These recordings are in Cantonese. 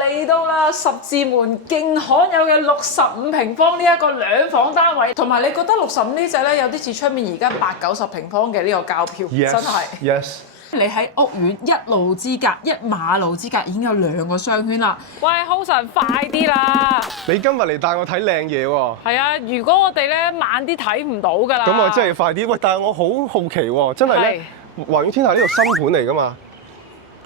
嚟到啦，十字門勁罕有嘅65平方呢一個兩房單位，同埋你覺得65呢隻咧有啲似出面而家80-90平方嘅呢個膠票， Yes, 真係。Yes。你喺屋苑一路之隔、一馬路之隔已經有2個商圈啦。喂，好神，快啲啦！你今日嚟帶我睇靚嘢喎。係啊，如果我哋咧慢啲睇唔到㗎啦。咁我真係快啲。喂，但係我好好奇喎，真係咧，華苑天下呢度新盤嚟㗎嘛？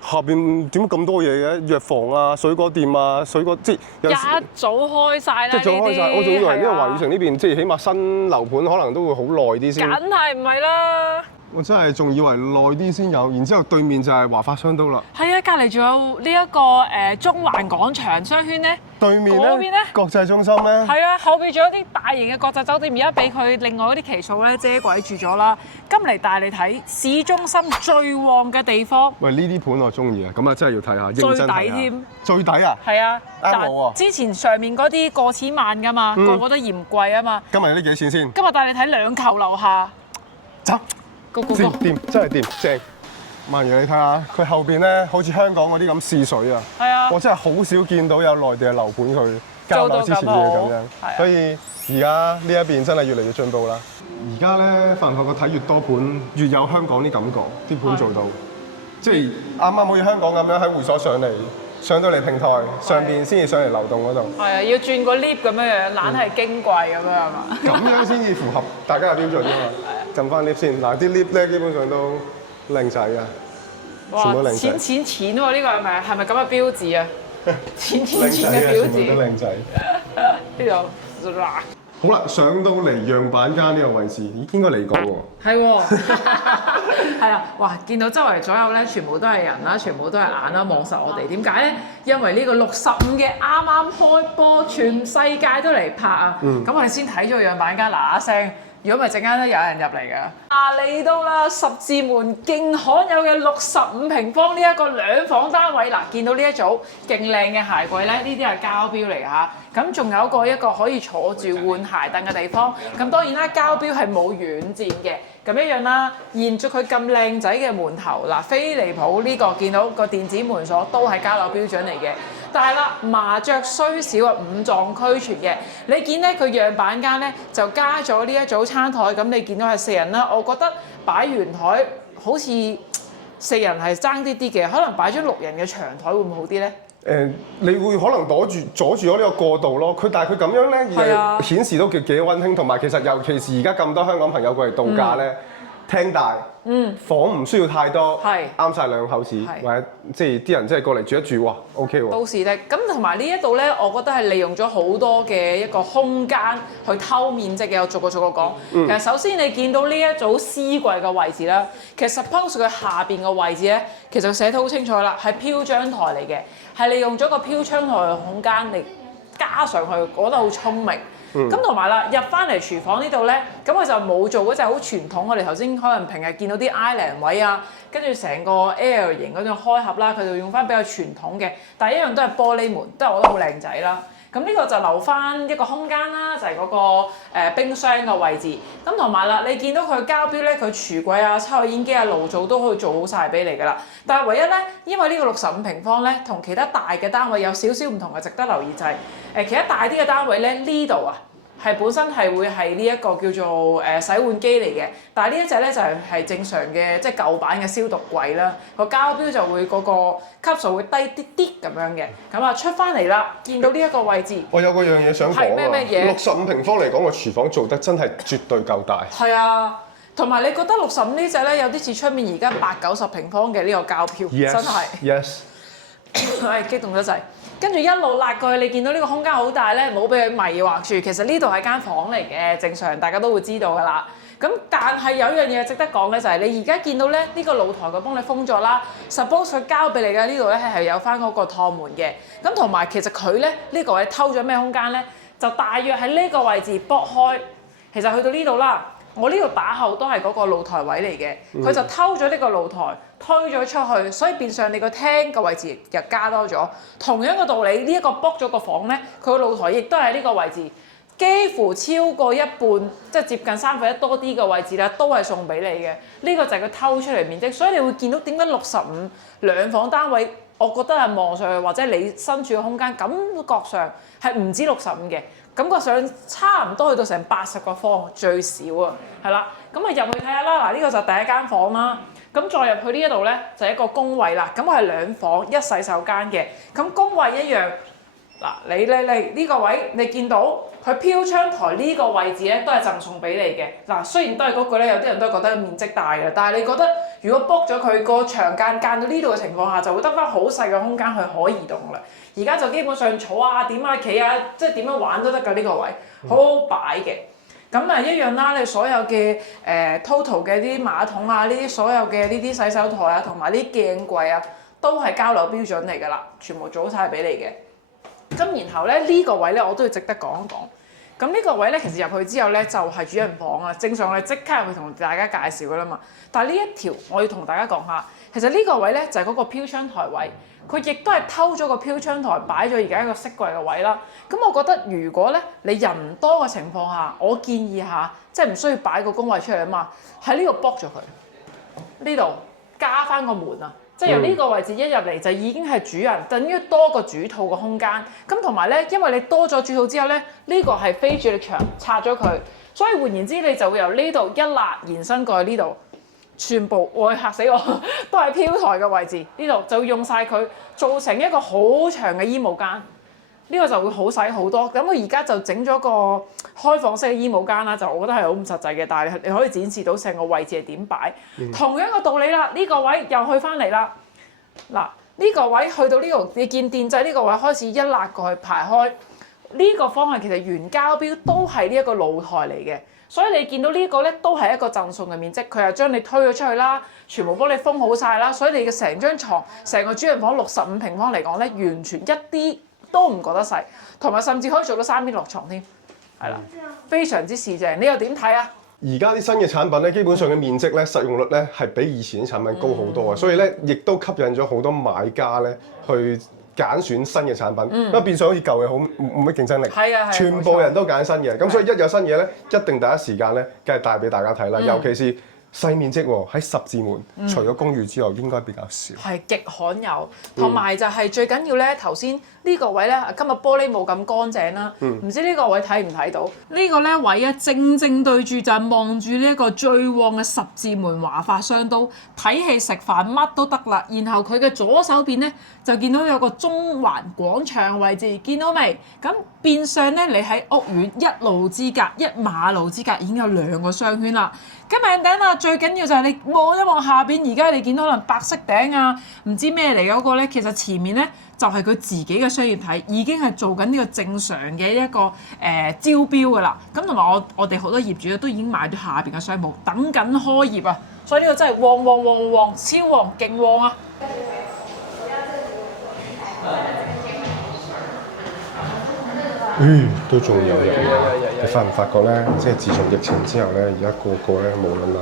下邊點解咁多嘢嘅？藥房啊、水果店啊、水果即係有一早開晒啦，即係早開晒。我仲以為呢個華苑城呢邊即係起碼新樓盤可能都會好耐啲先。梗係唔係啦？我真係仲以為耐啲先有，然之後對面就係華發商都啦。係啊，隔離仲有呢一個中環廣場商圈咧。對面嗰邊咧國際中心咧。係啊，後邊仲有啲大型嘅國際酒店，而家俾佢另外嗰啲期數咧遮鬼住咗啦。今嚟帶你睇市中心最旺嘅地方。喂，呢啲盤我中意啊，咁啊真係要睇下，認真睇下。最抵添。最抵啊！係啊，啱我喎。之前上面嗰啲過千萬㗎嘛，個個都嫌貴啊嘛。今日呢幾錢先？今日帶你睇2球樓下。走。掂，真係掂，正。萬如你睇下，佢後邊咧好似香港嗰啲咁試水啊！係啊，我真係好少見到有內地嘅樓盤佢交樓之前要咁樣，所以而家呢一邊真係越嚟越進步啦。而家咧，發覺睇越多盤，越有香港啲感覺，啲盤做到，即係啱啱好似香港咁樣喺會所上到嚟平台上邊先至上嚟流動嗰度。係啊，要轉個 lift 咁樣樣，懶係矜貴咁樣係嘛？咁樣先至符合大家嘅標準啊嘛。撳翻 lift 先，嗱啲 lift 咧基本上都靚仔嘅，全部都靚仔。錢喎，呢個係咪咁嘅標誌啊？錢嘅標誌。全部都靚仔。呢度好啦，上到嚟樣板間呢個位置，咦應該嚟過喎。係喎，係啊！哇，見到周圍左右咧，全部都係人啦，全部都係眼啦，望實我哋。點解咧？因為呢個65嘅啱啱開波，全世界都嚟拍啊！咁我哋先睇咗個樣板間，嗱聲。如果唔係陣間都有人入嚟㗎。嚟到啦，十字門勁罕有嘅65平方呢一個兩房單位。嗱，見到呢一組勁靚嘅鞋櫃咧，呢啲係膠標嚟㗎嚇。咁仲有一個可以坐住換鞋凳嘅地方。咁當然啦，膠標係冇軟墊嘅。咁一樣啦，延續佢咁靚仔嘅門頭。嗱，飛利浦呢個見到個電子門鎖都係交樓標準嚟嘅。但係啦，麻雀雖小啊，五臟俱全嘅。你見咧佢樣板間咧就加咗呢一組餐台，咁你見到係4人啦。我覺得擺圓台好似4人係爭啲啲嘅，可能擺咗6人嘅長台會唔會好啲咧？你會可能阻住咗呢個過渡咯。但係佢咁樣咧，顯示到幾溫馨，同埋其實尤其是而家咁多香港朋友過嚟度假咧，廳大，房唔需要太多，啱晒2口子，或者即係啲人即係過嚟住一住，哇 OK 喎。到時咧，咁同埋呢一度咧，我覺得係利用咗好多嘅一個空間去偷面積嘅。我逐個講。其實首先你見到呢一組絲櫃嘅位置啦，其實 suppose 佢下邊嘅位置咧，其實寫得好清楚啦，係飄張台嚟嘅，係利用咗個飄窗台嘅空間嚟加上去，我覺得好聰明。咁同埋啦，入翻嚟廚房呢度咧，咁佢就冇做嗰隻好傳統，我哋頭先可能平日見到啲 island 位啊，跟住成個 L 型嗰種開合啦，佢就用翻比較傳統嘅，但係一樣都係玻璃門，都係我覺得好靚仔啦。咁呢個就留翻一個空間啦，就係嗰個冰箱嘅位置。咁同埋啦，你見到佢膠標咧，佢櫥櫃啊、抽油煙機啊、爐灶都可以做好晒俾你㗎啦。但係唯一咧，因為呢個65平方咧，同其他大嘅單位有少少唔同嘅，值得留意就係其他大啲嘅單位咧，呢度啊係本身係會係呢一個叫做洗碗機嚟嘅，但係呢一隻咧就係正常嘅即係舊版嘅消毒櫃啦。個膠標就會嗰個級數會低啲啲咁樣嘅。咁啊出翻嚟啦，見到呢一個位置。我有個樣嘢想講啊。係咩嘢？65平方嚟講，個廚房做得真係絕對夠大。係啊，同埋你覺得65呢隻咧有啲似出面而家80-90平方嘅呢個膠票， 真係。Yes。係激動得滯。跟住一路辣過去，你見到呢個空間好大咧，唔好俾佢迷惑住。其實呢度係間房嚟嘅，正常大家都會知道㗎啦。咁但係有樣嘢值得講嘅就係你而家見到咧呢個露台佢幫你封咗啦 ，suppose 佢交俾你嘅呢度咧係有翻嗰個趟門嘅。咁同埋其實佢咧呢個位偷咗咩空間咧？就大約喺呢個位置剝開，其實去到呢度啦。我呢度打後都係嗰個露台位嚟嘅，佢就偷咗呢個露台推咗出去，所以變相你個廳嘅位置又加多咗。同樣嘅道理，呢一個剝咗個房咧，佢個露台亦都係呢個位置，幾乎超過一半，即係接近1/3多啲嘅位置咧，都係送俾你嘅。呢個就係佢偷出嚟面積，所以你會見到點解65兩房單位我覺得係望上去或者你身處嘅空間感覺上係唔止65嘅，感覺上差唔多去到成80個方最少啊，係啦。咁啊入去睇下啦，嗱呢個就第一間房啦。咁再入去呢一度咧就係一個公衞啦。咁我係2房1洗手間嘅。咁公衞一樣嗱，你呢個位你見到佢飄窗台呢個位置咧都係贈送俾你嘅。嗱，雖然都係嗰句咧，有啲人都係覺得面積大嘅，但係你覺得如果 book 咗佢個長間到呢度嘅情況下，就會得翻好細嘅空間去可移動啦。而家就基本上坐啊、點啊、企啊，即係點樣玩都得㗎呢個位，好好擺嘅。咁啊一樣啦，你所有嘅total 嘅啲馬桶啊，呢啲所有嘅呢啲洗手台啊，同埋啲鏡櫃啊，都係交樓標準嚟㗎啦，全部做晒俾你嘅。咁然後咧呢個位咧我都要值得講一講。咁呢個位咧其實入去之後咧就係主人房啊，正常我哋即刻入去同大家介紹㗎啦嘛。但係呢一條我要同大家講下，其實呢個位咧就係嗰個飄窗台位，佢亦都係偷咗個飄窗台擺咗而家一個飾櫃嘅位啦。咁我覺得如果咧你人唔多嘅情況下，我建議下即係唔需要擺個公位出嚟啊嘛，喺呢度block咗佢，呢度加翻個門啊。即係由呢個位置一入嚟就已經係主人，等於多個主套嘅空間。咁同埋咧，因為你多咗主套之後咧，呢個係非主力牆拆咗佢，所以換言之，你就會由呢度一欄延伸過去呢度，全部會嚇死我，都係飄台嘅位置。呢度就用晒佢，做成一個好長嘅衣帽間。呢個就會好使好多。咁我而家就整咗個開放式嘅衣帽間啦，就我覺得係好唔實際嘅，但係你可以展示到成個位置係點擺。同樣嘅道理啦，呢個位又去翻嚟啦。嗱，呢個位去到呢度，你見電掣呢個位開始一辣過去排開。呢個方向其實原交標都係呢一個露台嚟嘅，所以你見到呢個咧都係一個贈送嘅面積，佢係將你推咗出去啦，全部幫你封好晒啦，所以你嘅成張床、成個主人房65平方嚟講咧，完全一啲都唔覺得細，同埋甚至可以做到3邊落床添，係啦，非常之市正。你又點睇啊？而家啲新嘅產品咧，基本上嘅面積咧、實用率咧係比以前啲產品高好多啊，所以咧亦都吸引咗好多買家咧去揀選新嘅產品，因為變相好似舊嘅好冇乜競爭力，係全部人都揀新嘅，咁所以一有新嘢咧，一定第一時間咧，梗係帶俾大家睇啦，尤其是細面積喎，喺十字門，除咗公寓之外，應該比較少。係極罕有，同埋就係最緊要咧，頭先呢個位咧，今日玻璃冇咁乾淨啦，唔知呢個位睇唔睇到？呢個咧位啊，正正對住就係望住呢一個最旺嘅十字門華發商都，睇戲食飯乜都得啦。然後佢嘅左手邊咧就見到有個中環廣場位置，見到未？咁變相咧，你喺屋苑一路之隔、一馬路之隔已經有2個商圈啦。今日頂啊，最緊要就係你望一望下邊，而家你見到可能白色頂啊，唔知咩嚟嗰個咧，其實前面咧就係佢自己嘅商業體，已經係做緊呢個正常嘅一個招標㗎啦。咁同埋我哋好多業主咧都已經買咗下邊嘅商鋪，等緊開業啊，所以呢個真係旺，超旺，勁旺啊！都仲有人，你發唔發覺咧？即係自從疫情之後咧，而家個個咧無論啦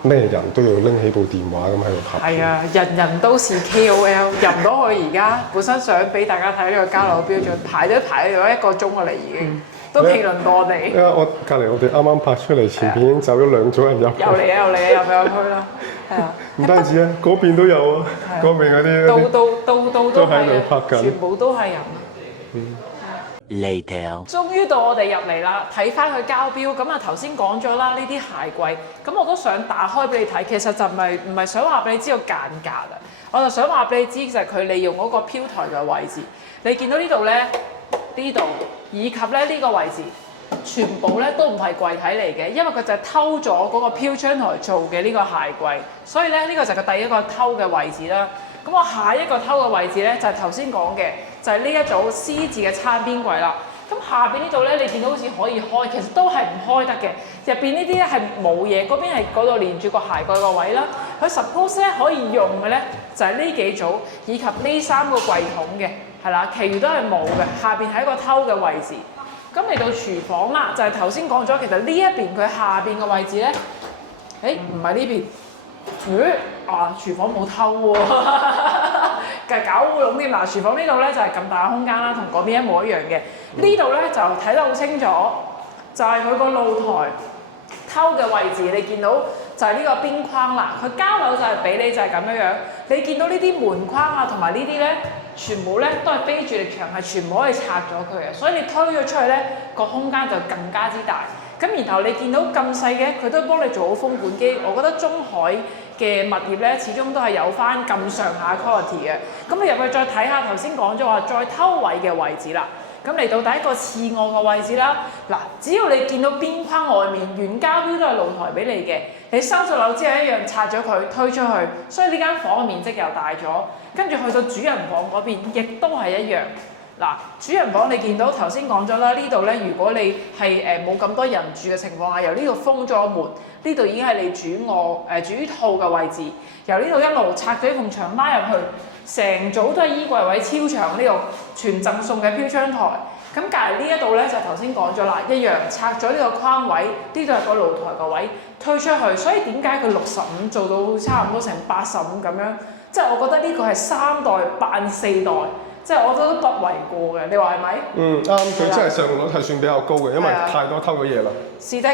咩人都要拎起部電話咁喺度拍。係啊，人人都是 KOL，入唔到去而家。本身想俾大家睇呢個交樓標準，排咗1個鐘㗎啦已經，都未輪到我哋。因為我隔離我哋啱啱拍出嚟，前邊已經走咗2組人入。又嚟啊！入去啦，係啊。唔單止啊，嗰邊都有啊，嗰邊嗰啲都喺度拍緊，全部都係人。Later， 終於到我哋入嚟啦，睇翻佢交標。咁啊頭先講咗啦，呢啲鞋櫃，咁我都想打開俾你睇。其實就唔係想話俾你知個間隔啦，我就想話俾你知就係佢利用嗰個飄台嘅位置。你見到呢度咧，呢度以及咧呢個位置，全部咧都唔係櫃體嚟嘅，因為佢就係偷咗嗰個飄窗台做嘅呢個鞋櫃，所以咧呢個就係佢第一個偷嘅位置啦。咁我下一個偷嘅位置咧就係頭先講嘅，就係呢一組 C 字嘅餐邊櫃啦。咁下邊呢度咧，你見到好似可以開，其實都係唔開得嘅。入邊呢啲咧係冇嘢，嗰邊係嗰度連住個鞋櫃個位啦。佢 suppose 咧可以用嘅咧就係呢幾組，以及呢3個櫃桶嘅，係啦，其餘都係冇嘅。下邊係一個偷嘅位置。咁嚟到廚房啦，就係頭先講咗，其實呢一邊佢下邊嘅位置咧，唔係呢邊。廚房冇偷喎，搞烏龍添。嗱，廚房呢度咧就係咁大嘅空間啦，同嗰邊一模一樣嘅。呢度咧就睇得好清楚，就係佢個露台偷嘅位置，你見到就係呢個邊框啦。佢交樓就係俾你就係咁樣樣。你見到呢啲門框啊，同埋呢啲咧，全部咧都係非主力牆，係全部可以拆咗佢嘅。所以你推咗出去咧，個空間就更加之大。咁然後你見到咁細嘅，佢都幫你做好風管機。我覺得中海嘅物業咧，始終都係有翻咁上下 quality 嘅。咁你入去再睇下，頭先講咗話再偷位嘅位置啦。咁嚟到第一個次臥嘅位置啦，嗱，只要你見到邊框外面原交標都係露台俾你嘅，你收咗樓之後一樣拆咗佢推出去，所以呢間房嘅面積又大咗。跟住去到主人房嗰邊，亦都係一樣。嗱，主人房你見到頭先講咗啦，呢度咧如果你係冇咁多人住嘅情況下，由呢度封咗門，呢度已經係你主套嘅位置，由呢度一路拆咗埲牆拉入去。成組都係衣櫃位超長，呢度全贈送嘅飄窗台。咁隔離呢一度咧就頭先講咗啦，一樣拆咗呢個框位，呢度係個露台個位推出去。所以點解佢65做到差唔多成85咁樣？即係我覺得呢個係3代扮4代，即係我覺得都不為過嘅。你話係咪？啱，佢真係上樓係算比較高嘅，因為太多偷咗嘢啦。是的。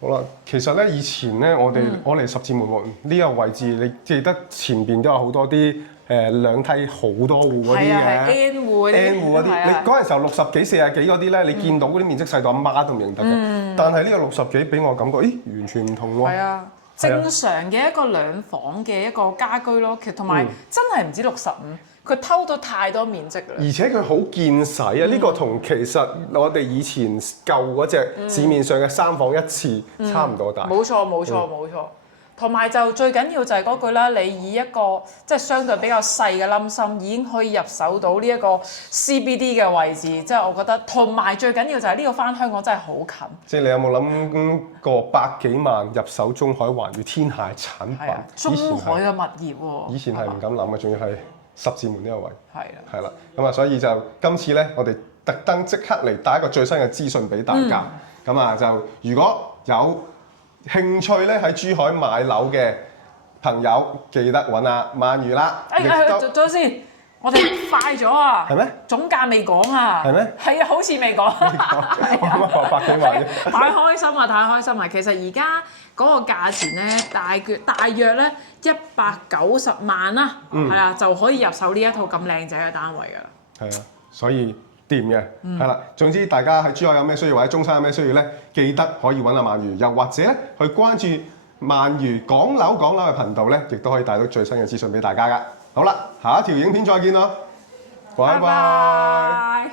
好啦，其實咧以前咧我嚟十字門呢個位置，你記得前邊都有好多啲兩梯好多戶嗰啲嘅 N 戶嗰啲，你嗰陣時候60幾40幾嗰啲咧，你見到嗰啲面積細到阿媽都唔認得嘅。但係呢個60幾俾我感覺，咦，完全唔同喎。係啊，正常嘅一個2房嘅一個家居咯，其實同埋真係唔止65。佢偷到太多面積啦，而且佢好見使啊！呢個同其實我哋以前舊嗰隻市面上嘅3房1廁差唔多大。冇錯冇錯冇錯，同埋就最緊要就係嗰句啦，你以一個即係相對比較細嘅冧心，已經可以入手到呢一個 CBD 嘅位置，即係我覺得。同埋最緊要就係呢個返香港真係好近。即係你有冇諗過百幾萬入手中海環宇天下產品？中海嘅物業喎。以前係唔敢諗嘅，仲要係十字門呢個位。係啦，咁啊，所以就今次咧，我哋特登即刻嚟帶一個最新嘅資訊俾大家。咁啊，就如果有興趣咧喺珠海買樓嘅朋友，記得揾阿曼如啦。咗先，我哋快咗啊！係咩？總價未講啊！係咩？係啊，好似未講。我啱啱話百幾萬啫。太開心啊！太開心啊！其實而家嗰個價錢咧，大約咧190萬啦，係啊，就可以入手呢一套咁靚仔嘅單位㗎啦。係啊，所以掂嘅，係啦。總之大家喺珠海有咩需要或者中山有咩需要咧，記得可以揾阿曼如，又或者去關注曼如講樓嘅頻道咧，亦都可以帶到最新嘅資訊俾大家㗎。好啦，下一條影片再見咯，拜拜。